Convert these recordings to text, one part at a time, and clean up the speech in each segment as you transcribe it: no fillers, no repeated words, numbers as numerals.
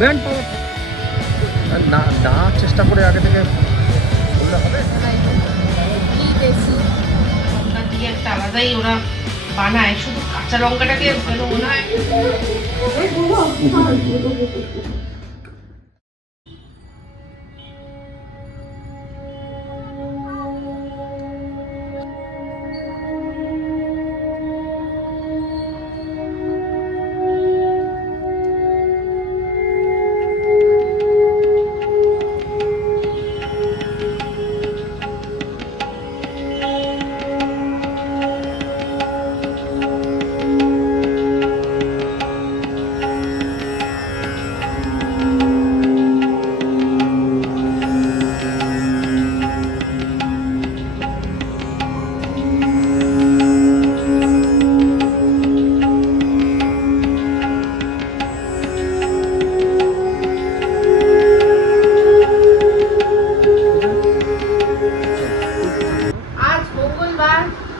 Man power না চেষ্টা করে আগে থেকে বললে হবে। একটা আলাদাই ওরা বানায়, শুধু কাঁচা লঙ্কাটাকে মনে হয়।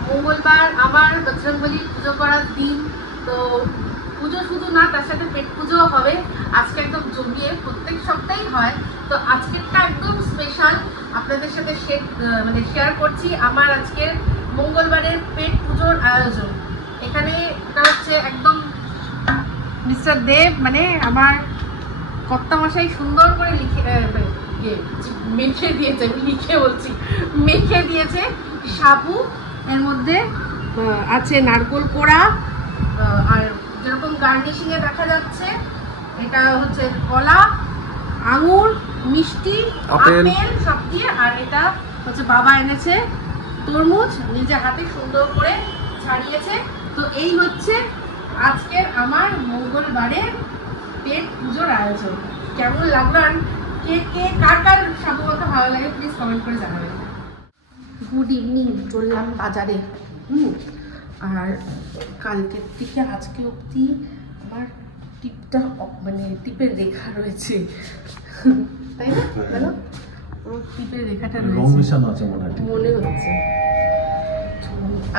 মঙ্গলবার আমার বজরংবলী পুজো করার দিন। তো পুজো শুধু না, তার সাথে পেট পুজোও হবে আজকে, একদম জমিয়ে, প্রত্যেক সপ্তাহেই হয়। তো আজকেরটা একদম স্পেশাল, আপনাদের সাথে শেয়ার করছি আমার আজকের মঙ্গলবারের পেট পুজোর আয়োজন। এখানে এটা হচ্ছে একদম মিস্টার দেব, মানে আমার কর্তামশাই সুন্দর করে মেখে দিয়েছে, মেখে দিয়েছে সাবু। এর মধ্যে আছে নারকোল কোড়া, আর যেরকম গার্নিশিং এ দেখা যাচ্ছে এটা হচ্ছে কলা, আঙুর, মিষ্টি, আপেল সব দিয়ে। আর এটা হচ্ছে বাবা এনেছে তরমুজ, নিজে হাতে সুন্দর করে ছাড়িয়েছে। তো এই হচ্ছে আজকের আমার মঙ্গলবারের পেট পুজোর আয়োজন। কেমন লাগলো, আর কার কার সাবু মাখা ভালো লাগে প্লিজ কমেন্ট করে জানাবেন। গুড ইভিনিং, চললাম বাজারে। আর কালকের থেকে আজকে অবধি আমার টিপটা টিপের রেখা রয়েছে, তাই না বলো? টিপের রেখাটা রয়েছে মনে হচ্ছে।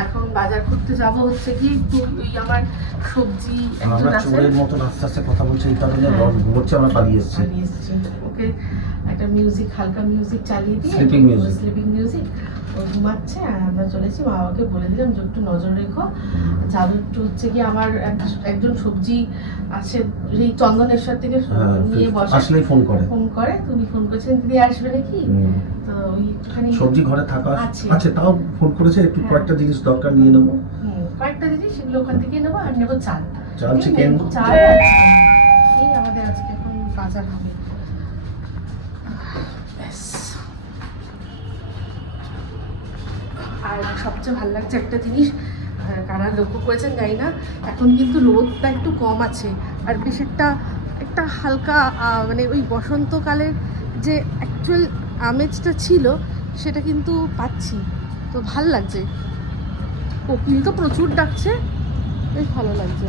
এখন বাজার করতে যাব হচ্ছে কি, একটু আমার সবজি একজন আছে চোরের মতন আস্তে আস্তে কথা বলছে, এই কারণে ঘুরছে, আমরা পালিয়ে এসেছি। ওকে একটা মিউজিক, হালকা মিউজিক চালিয়ে দিয়ে, স্লিপিং মিউজিক, ও ঘুমাচ্ছে। আর আমরা চলেছি, বাবাকে বলে দিলাম যে একটু নজর রেখো। যাদু একটু হচ্ছে কি, আমার একজন সবজি আছে এই চন্দনেশ্বর থেকে নিয়ে বসে, আসলেই ফোন করে তুমি ফোন করেছেন দিদি আসবে নাকি। তো ওইখানে সবজি ঘরে থাকা আছে, তাও ফোন করেছে, একটু কয়েকটা জিনিস দরকার নিয়ে নেবো, কয়েকটা জিনিস সেগুলো ওখান থেকে নেবো। আর নেবো চাল, চিকেন, এই আমাদের আজকে এখন বাজার হবে। আর সবচেয়ে ভালো লাগছে একটা জিনিস, কারা লক্ষ্য করেছেন জানি না, এখন কিন্তু রোদটা একটু কম আছে, আর বেশ একটা হালকা ওই বসন্তকালের যে অ্যাকচুয়াল আমেজটা ছিল সেটা কিন্তু পাচ্ছি। তো ভাল লাগছে, কোকিল তো প্রচুর ডাকছে, বেশ ভালো লাগছে।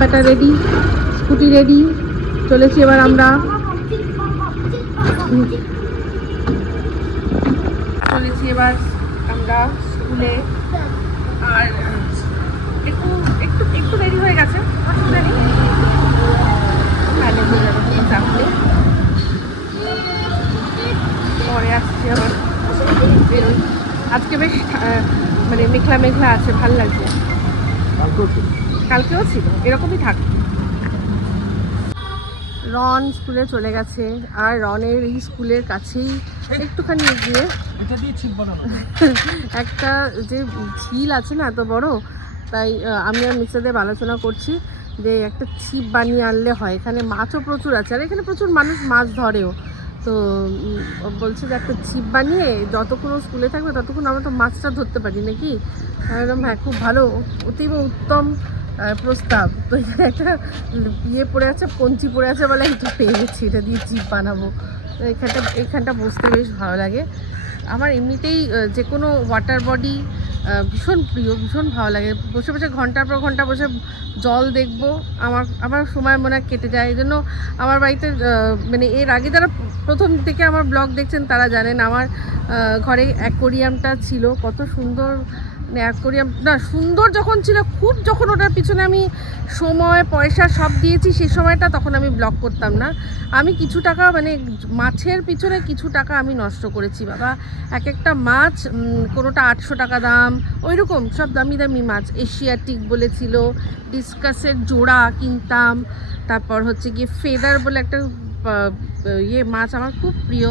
প্যাটা রেডি, স্কুটি রেডি, চলেছি এবার আমরা স্কুলে। আর একটু একটু একটু দেরি হয়ে গেছে, অসুবিধা নেই, ম্যানেজ হয়ে যাবে, কোনো চাপ নেই। পরে আসছি আবার বেরোই। আজকে বেশ মানে মেঘলা মেঘলা আছে, ভাল লাগছে। কালকেও ছিল, এরকমই থাকবে। রন স্কুলে চলে গেছে, আর রনের এই স্কুলের কাছেই একটুখানি এগিয়ে একটা যে ঝিল আছে না এত বড়, তাই আমি আর মিস্টারদেব আলোচনা করছি যে একটা ছিপ বানিয়ে আনলে হয়। এখানে মাছও প্রচুর আছে, আর এখানে প্রচুর মানুষ মাছ ধরেও। তো বলছে যে একটা ছিপ বানিয়ে যতক্ষণ স্কুলে থাকবে ততক্ষণ আমরা তো মাছটা ধরতে পারি নাকি। একদম হ্যাঁ, খুব ভালো, অতীব উত্তম প্রস্তাব। তো এখানে একটা ইয়ে পড়ে আছে, কঞ্চি পড়ে আছে বলে একটু পেয়ে গেছি, এটা দিয়ে চিপ বানাবো। তো এখানটা বসতে বেশ ভালো লাগে। আমার এমনিতেই যে কোনো ওয়াটার বডি ভীষণ প্রিয়, ভীষণ ভালো লাগে। বসে বসে ঘন্টার পর ঘন্টা বসে জল দেখবো, আমার সময় মনে হয় কেটে যায়। এই জন্য আমার বাড়িতে মানে এর আগে যারা প্রথম থেকে আমার ব্লগ দেখছেন তারা জানেন আমার ঘরে অ্যাকোরিয়ামটা ছিল। কত সুন্দর মানে অ্যাকোরিয়াম না, সুন্দর যখন ছিল খুব, যখন ওটার পিছনে আমি সময় পয়সা সব দিয়েছি সেই সময়টা তখন আমি ব্লগ করতাম না। আমি কিছু টাকা মানে মাছের পিছনে কিছু টাকা আমি নষ্ট করেছি বাবা। এক একটা মাছ কোনোটা 800 টাকা দাম, ওই রকম সব দামি দামি মাছ। এশিয়াটিক বলেছিল, ডিসকাসের জোড়া কিনতাম। তারপর হচ্ছে গিয়ে ফেদার বলে একটা ইয়ে মাছ আমার খুব প্রিয়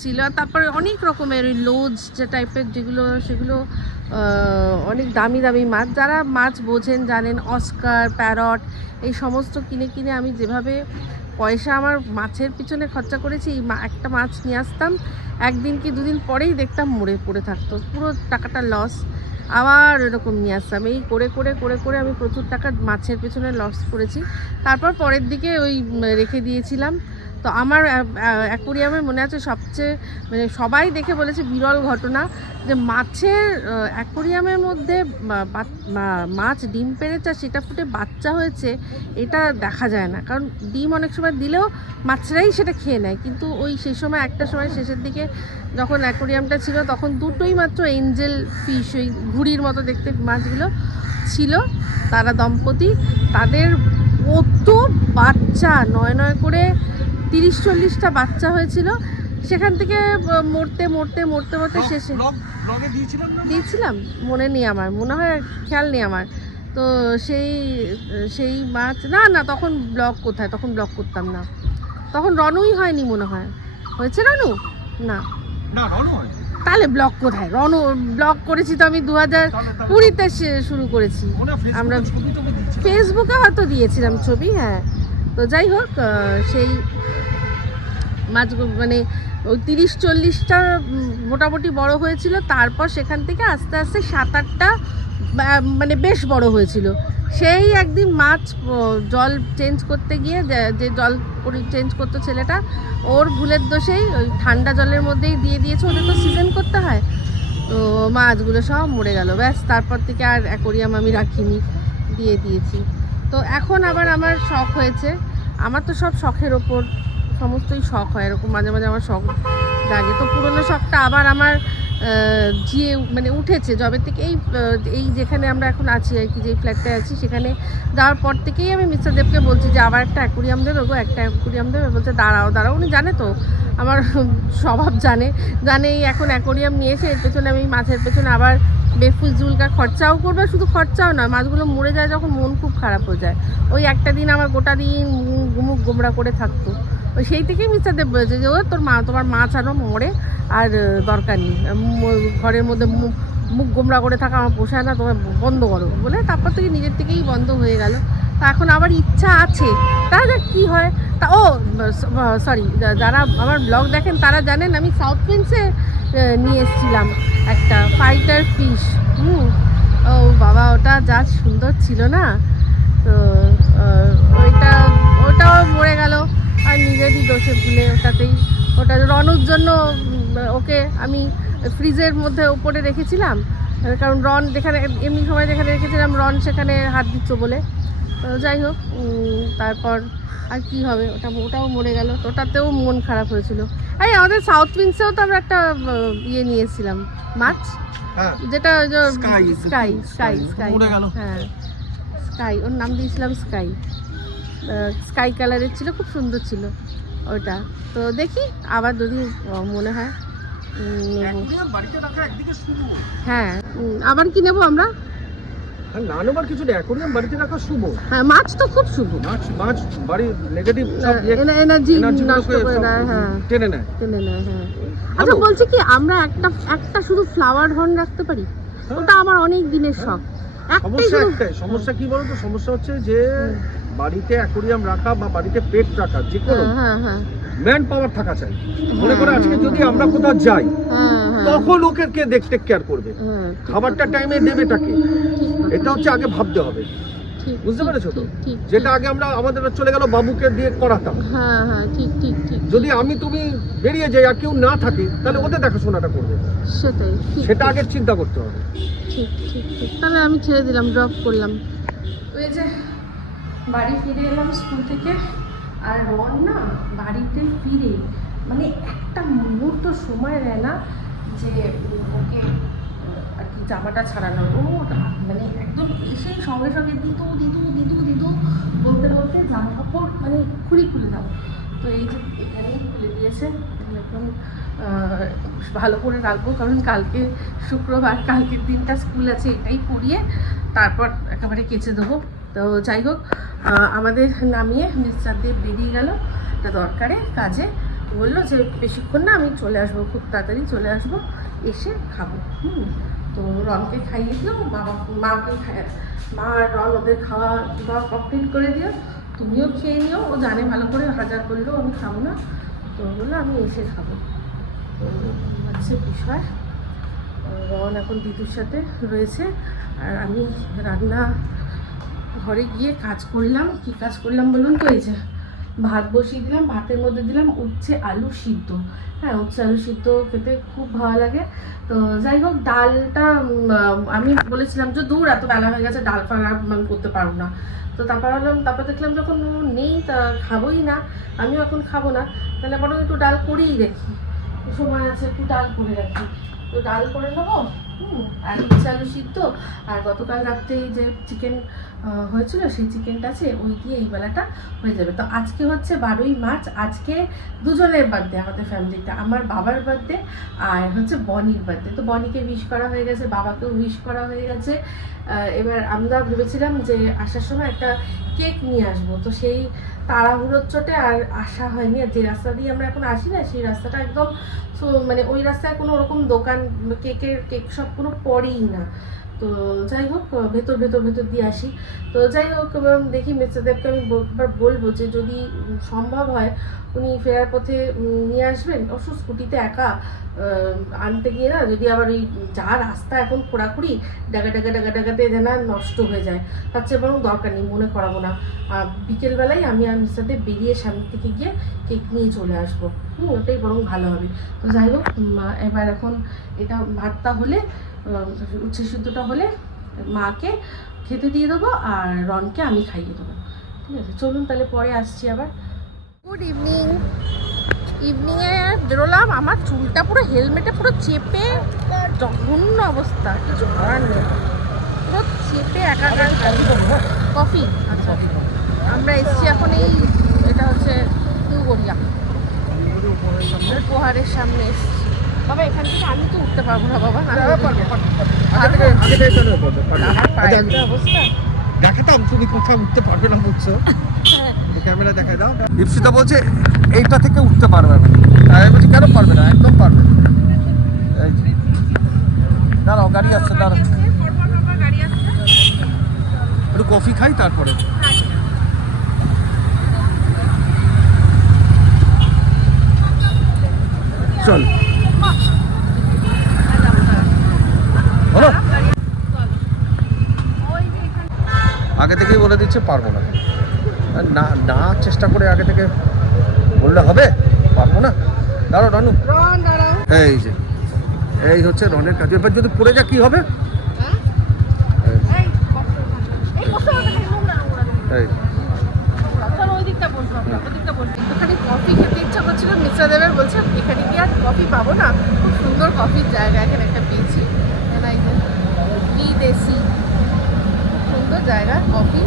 ছিল। তারপরে অনেক রকমের ওই লোজ যে টাইপের যেগুলো, সেগুলো অনেক দামি দামি মাছ। যারা মাছ বোঝেন জানেন, অস্কার, প্যারট, এই সমস্ত কিনে কিনে আমি যেভাবে পয়সা আমার মাছের পিছনে খরচা করেছি। একটা মাছ নিয়ে আসতাম, একদিন কি দুদিন পরেই দেখতাম মরে পড়ে থাকতো, পুরো টাকাটা লস। আবার এরকম নিয়ে আসতাম, এই করে করে করে করে আমি প্রচুর টাকা মাছের পেছনে লস করেছি। তারপর পরের দিকে ওই রেখে দিয়েছিলাম। তো আমার অ্যাকোরিয়ামে মনে আছে সবচেয়ে মানে সবাই দেখে বলেছে বিরল ঘটনা, যে মাছের অ্যাকোরিয়ামের মধ্যে মাছ ডিম পেড়েছে, সেটা ফুটে বাচ্চা হয়েছে, এটা দেখা যায় না। কারণ ডিম অনেক সময় দিলেও মাছরাই সেটা খেয়ে নেয়। কিন্তু ওই সেই সময় একটা সময় শেষের দিকে যখন অ্যাকোরিয়ামটা ছিল তখন দুটোই মাত্র এঞ্জেল ফিশ, ওই ঘুড়ির মতো দেখতে মাছগুলো ছিল। তারা দম্পতি, তাদের কত বাচ্চা, নয় করে 30-40টা বাচ্চা হয়েছিল। সেখান থেকে মরতে মরতে মরতে মরতে শেষে দিয়েছিলাম, মনে নেই আমার, মনে হয় খেয়াল নেই আমার। তো সেই মাছ না তখন ব্লগ কোথায়, তখন ব্লগ করতাম না, তখন রনুই হয়নি মনে হয়। হয়েছে রনু? না তাহলে ব্লগ কোথায়? রনু ব্লগ করেছি তো আমি 2020-তে শুরু করেছি আমরা, ফেসবুকে হয়তো দিয়েছিলাম ছবি। হ্যাঁ, তো যাই হোক, সেই মাছ মানে ওই 30-40টা মোটামুটি বড় হয়েছিল। তারপর সেখান থেকে আস্তে আস্তে 7-8টা মানে বেশ বড় হয়েছিল। সেই একদিন মাছ জল চেঞ্জ করতে গিয়ে, যে জল চেঞ্জ করতো ছেলেটা, ওর ভুলের দোষেই ওই ঠান্ডা জলের মধ্যেই দিয়ে দিয়েছে, ওদের তো সিজন করতে হয়। তো মাছগুলো সব মরে গেল, ব্যাস। তারপর থেকে আর অ্যাকোরিয়াম আমি রাখিনি, দিয়ে দিয়েছি। তো এখন আবার আমার শখ হয়েছে, আমার তো সব শখের ওপর সমস্তই শখ হয়, এরকম মাঝে মাঝে আমার শখ জাগে। তো পুরোনো শখটা আবার আমার জিয়ে মানে উঠেছে যবে থেকে এই যেখানে আমরা এখন আছি আর কি, যে ফ্ল্যাটটায় আছি, সেখানে যাওয়ার পর থেকেই আমি মিস্টার দেবকে বলছি যে আবার একটা অ্যাকোরিয়াম দেবে গো, একটা অ্যাকোরিয়াম দেবে। বলছে দাঁড়াও, উনি জানে তো আমার স্বভাব, জানে এই এখন অ্যাকোরিয়াম নিয়ে এসে এর পেছনে আমি মাছের পেছনে আবার বেফুজুলকা খরচাও করবে। শুধু খরচাও নয়, মাছগুলো মরে যায় যখন মন খুব খারাপ হয়ে যায়। ওই একটা দিন আমার গোটা দিন মুখ গোমড়া করে থাকতো। ওই সেই থেকেই মিস্টার দেব বলেছে যে তোমার মাছ আনো মরে, আর দরকার নেই, ঘরের মধ্যে মুখ গোমড়া করে থাকা আমার পোষায় না, তোমার বন্ধ করো বলে। তারপর থেকে নিজের থেকেই বন্ধ হয়ে গেল। তা এখন আবার ইচ্ছা আছে, তাহলে কি হয়। তা সরি, যারা আমার ব্লগ দেখেন তারা জানেন আমি সাউথ প্রিন্সে নিয়ে এসেছিলাম একটা ফাইটার ফিশ। ও বাবা, ওটা যা সুন্দর ছিল না। তো ওটাও মরে গেল, আর নিজেরই দোষে ভুলে ওটা রনুর জন্য ওকে আমি ফ্রিজের মধ্যে উপরে রেখেছিলাম, কারণ রন যেখানে এমনি সময় যেখানে রেখেছিলাম রন সেখানে হাত দিচ্ছ বলে। তো যাই হোক, তারপর আর কি হবে, ওটাও মরে গেল, তো ওটাতেও মন খারাপ হয়েছিল। এই আমাদের সাউথ উইন্ডসেও তো আমরা একটা ইয়ে নিয়েছিলাম মাছ, হ্যাঁ যেটা স্কাই স্কাই মরে গেল। হ্যাঁ স্কাই, ওর নাম দিয়েছিলাম স্কাই। স্কাই কালারের ছিল, খুব সুন্দর ছিল ওটা। তো দেখি আবার যদি মনে হয় নেবো। বাড়িতে রাখা একদিকে শুভ, হ্যাঁ আবার কি নেবো আমরা? না নেবার কিছু নেই, অ্যাকোরিয়াম বাড়িতে রাখা শুভ। হ্যাঁ মাছ তো খুব শুভ, মাছ বাড়ির নেগেটিভ সব এনার্জি নষ্ট করে দেয়, হ্যাঁ টেনে নেয়। হ্যাঁ। আচ্ছা বলছি কি, আমরা একটা শুধু ফ্লাওয়ার হর্ন রাখতে পারি? ওটা আমার অনেক দিনের শখ। সমস্যা কি বলতো, সমস্যা হচ্ছে যে বাড়িতে অ্যাকোরিয়াম রাখা বা বাড়িতে পেট রাখা যে কোনো ম্যান পাওয়ার থাকা চাই। মনে করে আজকে যদি আমরা কোথাও যাই তখন ওকে কে টেক কেয়ার করবে, খাবারটা টাইমে দেবেটাকে, এটা হচ্ছে আগে ভাবতে হবে, বুঝতে পেরেছো তো? যেটা আগে আমরা আমাদের চলে গেল বাবুকে দিয়ে করাতাম, যদি আমি তুমি বেরিয়ে যাই আর কেউ না থাকে তাহলে ওদের দেখাশোনাটা করবে, সেটা আগে চিন্তা করতে হবে। ঠিক তাহলে আমি ছেড়ে দিলাম, ড্রপ করলাম। তো এই যে বাড়ি ফিরে এলাম স্কুল থেকে, আর রন না বাড়িতে ফিরে মানে একটা মুহূর্ত সময় দেয় না যে ওকে আর কি জামাটা ছাড়ানোর। ও মানে একদম এসেই সঙ্গে সঙ্গে দিদু বলতে জামা কাপড় মানে খুলে দাও। তো এই যে এখানেই খুলে দিয়েছে, এখন ভালো করে রাখবো, কারণ কালকে শুক্রবার, কালকের দিনটা স্কুল আছে, এটাই পড়িয়ে তারপর একেবারে কেচে দেবো। তো যাই হোক, আমাদের নামিয়ে মিস্টার দেব বেরিয়ে গেল একটা দরকারে কাজে, বললো যে বেশিক্ষণ না, আমি চলে আসবো, খুব তাড়াতাড়ি চলে আসবো, এসে খাবো। তো রনকে খাইয়ে দিও, মাকে মা আর রন ওদের খাওয়া দাওয়া কমপ্লিট করে দিও, তুমিও খেয়ে নিও। ও জানে ভালো করে, হাজার করলেও আমি খাবো না, তো বললো আমি এসে খাবো। তো হচ্ছে বিষয়, রন এখন দিদুর সাথে রয়েছে, আর আমি রান্না ঘরে গিয়ে কাজ করলাম। কি কাজ করলাম বলুন তো? এই যে ভাত বসিয়ে দিলাম, ভাতের মধ্যে দিলাম উচ্ছে আলু সিদ্ধ। হ্যাঁ, উচ্ছে আলু সিদ্ধ খেতে খুব ভালো লাগে। তো যাই হোক, ডালটা আমি বলেছিলাম যে দূর এত বেলা হয়ে গেছে, ডাল ফাল আমি করতে পারবো না। তো তারপর দেখলাম যখন নেই, তা খাবোই না, আমিও এখন খাবো না, তাহলে বরং একটু ডাল করেই রাখি, সময় আছে একটু ডাল করে রাখি। তো ডাল করে নেবো, আর উচ্ছে আলু সিদ্ধ, আর গতকাল রাত্রে যে চিকেন হয়েছিল সেই চিকেনটা আছে, ওই দিয়ে এই বেলাটা হয়ে যাবে। তো আজকে হচ্ছে 12ই মার্চ, আজকে দুজনের বার্থডে আমাদের ফ্যামিলিতে, আমার বাবার বার্থডে আর হচ্ছে বনির বার্থডে। তো বনিকে উইশ করা হয়ে গেছে, বাবাকেও উইশ করা হয়ে গেছে। এবার আমরা ভেবেছিলাম যে আসার সময় একটা কেক নিয়ে আসবো, তো সেই তাড়াহুড়োর চোটে আর আসা হয়নি। আর যে রাস্তা দিয়ে আমরা এখন আসি না, সেই রাস্তাটা একদম মানে ওই রাস্তায় কোনো ওরকম দোকান কেক সব কোনো পড়েই না। তো যাই হোক, ভেতর দিয়ে আসি। তো যাই হোক, দেখি মিস্টার দেবকে আমি বলবো যে যদি সম্ভব হয় উনি ফেরার পথে নিয়ে আসবেন। অবশ্য স্কুটিতে একা আনতে গিয়ে না, যদি আবার ওই যা রাস্তা এখন খোঁড়াখুড়ি ডাগাতে যেন নষ্ট হয়ে যায়, তার চেয়ে বরং দরকার নেই, মনে করাবো না। বিকেলবেলায় আমি আর মিস্টার দেব বেরিয়ে সামনে থেকে গিয়ে কেক নিয়ে চলে আসবো, ওটাই বরং ভালো হবে। তো যাই হোক, এবার এখন এটা ভাতটা হলে, উচ্ছে সিদ্ধটা হলে মাকে খেতে দিয়ে দেবো, আর রনকে আমি খাইয়ে দেবো। ঠিক আছে, চলুন তাহলে পরে আসছি আবার। গুড ইভিনিংয়ে বেরোলাম, আমার চুলটা পুরো হেলমেটে পুরো চেপে জঘন্য অবস্থা, কিছু করার নেই, পুরো চেপে একাকার। কফি, আচ্ছা আমরা এসছি এখন, এটা হচ্ছে নিউ গড়িয়া উপহারের সামনে এসছি। বাবা এখান থেকে আমি তো উঠতে পারবো না বাবা, অবস্থা দেখাতাম, তুমি কোথাও উঠতে পারবে না বলছো, ক্যামেরা দেখাই দাও। দীপশিতা বলছে এইটা থেকে উঠতে পারবে না, আমি বলছি কেন পারবে না, একদম পারবে। দাঁড়াও, গাড়ি আসছে, দাঁড়াও একটু কফি খাই তারপরে। চল বলো, আগে থেকেই বলে দিচ্ছে পারবো না, না চেষ্টা করে আগে থেকে বললে হবে পারবো না। দাঁড়াও রানু, এই যে এই হচ্ছে রনের কাজ। এবার যদি পড়ে যা কি হবে? চলো ওই দিকটা বসবো আমরা, ওই দিকটা বসবো। একটুখানি কফি খেতে ইচ্ছা করছিল মিশ্রা দেবের, বলছে এখানে কি আর কফি পাবো না, খুব সুন্দর কফির জায়গা এখানে একটা পেয়েছি, বিদেশি সুন্দর জায়গা, কফি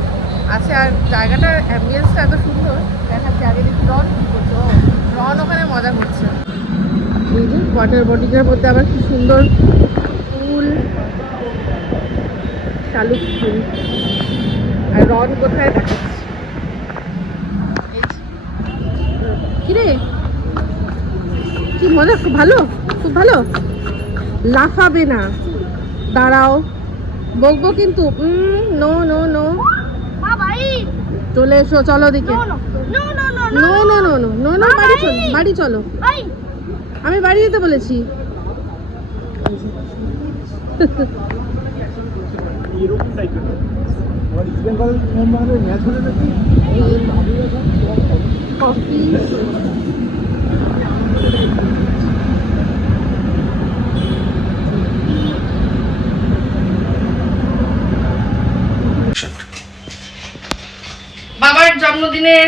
আছে আর জায়গাটার অ্যাম্বিয়েন্সটা এত সুন্দর দেখাচ্ছে। আগে দেখি রন কি করছে, ও রন ওখানে মজা করছে। এই যে ওয়াটার বডিটার মধ্যে আবার কি সুন্দর ফুল, শালুক ফুল, আর রন কোথায় দেখাচ্ছে। কিরে কি মজা, খুব ভালো, খুব ভালো। লাফাবে না, দাঁড়াও, বকবো কিন্তু। নো নো নো, চলে এসো, চলো দিকে। No no no no no no, বাড়ি চলো, বাড়ি চলো, আমি বাড়ি যেতে বলেছি। কফি বাবার জন্মদিনের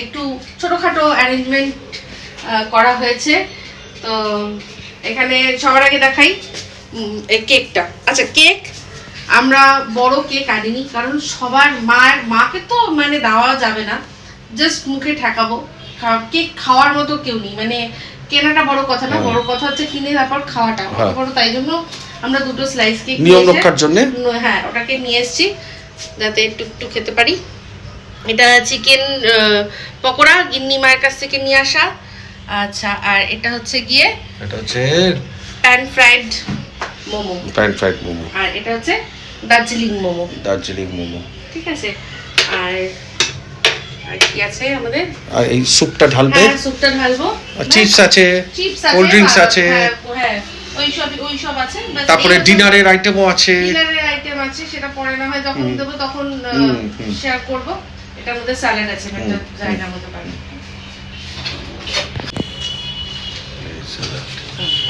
একটু ছোটখাটো অ্যারেঞ্জমেন্ট করা হয়েছে। তো এখানে সবার আগে দেখাই এই কেকটা। আচ্ছা, কেক আমরা বড় কেক আনিনি, কারণ সবার মাকে তো মানে দেওয়া যাবে না, জাস্ট মুখে ঠেকাবো। কেক খাওয়ার মতো কেউ নেই, মানে কেনাটা বড় কথা না, বড় কথা হচ্ছে কিনে তারপর খাওয়াটা বড়। তাই জন্য আমরা দুটো স্লাইস কেক নিয়ম রক্ষার জন্য, হ্যাঁ, ওটাকে নিয়ে এসেছি যাতে একটু একটু খেতে পারি। এটা চিকেন পকোড়া, গিন্নি মায়ের কাছ থেকে নিয়ে আসা। আচ্ছা, আর এটা হচ্ছে গিয়ে প্যান ফ্রাইড মোমো, আর এটা হচ্ছে দার্জিলিং মোমো। ঠিক আছে, আর কি আছে আমাদের? আর এই স্যুপটা ঢালবে। হ্যাঁ, স্যুপটা ঢালবো। চিপস আছে, কোল্ড ড্রিঙ্কস আছে, হ্যাঁ ওই সব আছে। তারপরে ডিনারের আইটেমও আছে। সেটা পরে না হয় যখন দেবো তখন শেয়ার করব। এটার মধ্যে স্যালাড আছে, একটা জায়গার মধ্যে পাবেন।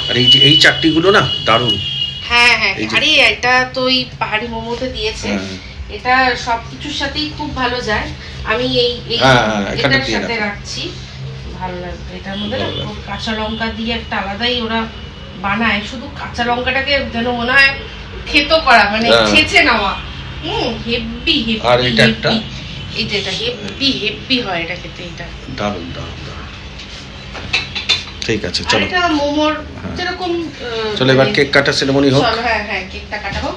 আর এই চাটনিগুলো না দারুণ। হ্যাঁ হ্যাঁ, আরে এটা তো ওই পাহাড়ি মোমোতে দিয়েছে, এটা সবকিছুর সাথেই খুব ভালো যায়। আমি এটার সাথে রাখছি, ভালো লাগবে। এটার মধ্যে কাঁচা লঙ্কা দিয়ে একটা আলাদাই ওরা বানায়, শুধু কাঁচা লঙ্কাটাকে যেন মনে হয় থেতো করা, মানে ছেঁচে নেওয়া। Heavy heavy. আর এটা একটা এই যে এটা হেভি হেভি হয় এটা খেতে, এটা দারুণ দারুণ। ঠিক আছে, চলো। এটা মোমোর যেরকম। চলো এবার কেক কাটা সেরেমনি হোক। চলো, হ্যাঁ হ্যাঁ, কেকটা কাটা হোক।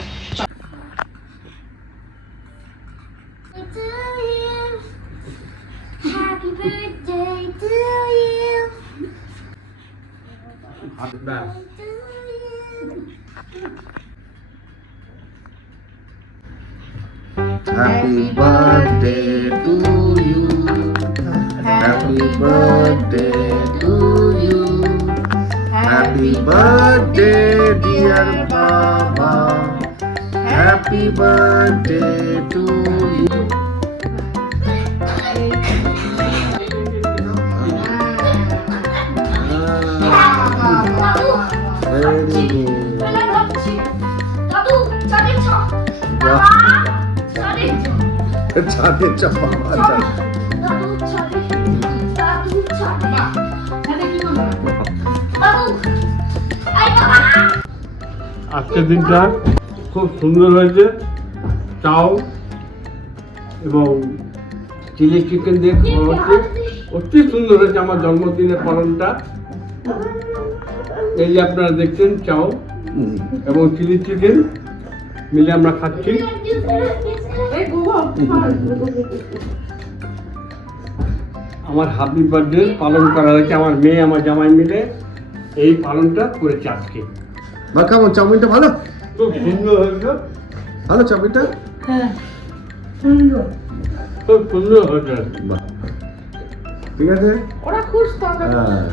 Happy birthday to you. Happy birthday to you. Happy birthday to you. Happy birthday dear Baba. Happy birthday to you. Very good. চাঁদের চাপা। আজকের দিনটা খুব সুন্দর হয়েছে। চাউ এবং চিলি চিকেন দিয়ে খাওয়া হচ্ছে, অতি সুন্দর হয়েছে আমার জন্মদিনের পালনটা। এই যে আপনারা দেখছেন, চাউ এবং চিলি চিকেন মিলে আমরা খাচ্ছি। আমার হ্যাপি বার্থডে পালন করা হয়েছে, আমার মেয়ে আমার জামাই মিলে এই পালনটা করেছে আজকে। বা কেমন চাউমিনটা? ভালো, খুব সুন্দর হয়েছে। ভালো চাউমিনটা? হ্যাঁ, খুব সুন্দর হয়েছে। ঠিক আছে, ওরা খুশ তো। হ্যাঁ।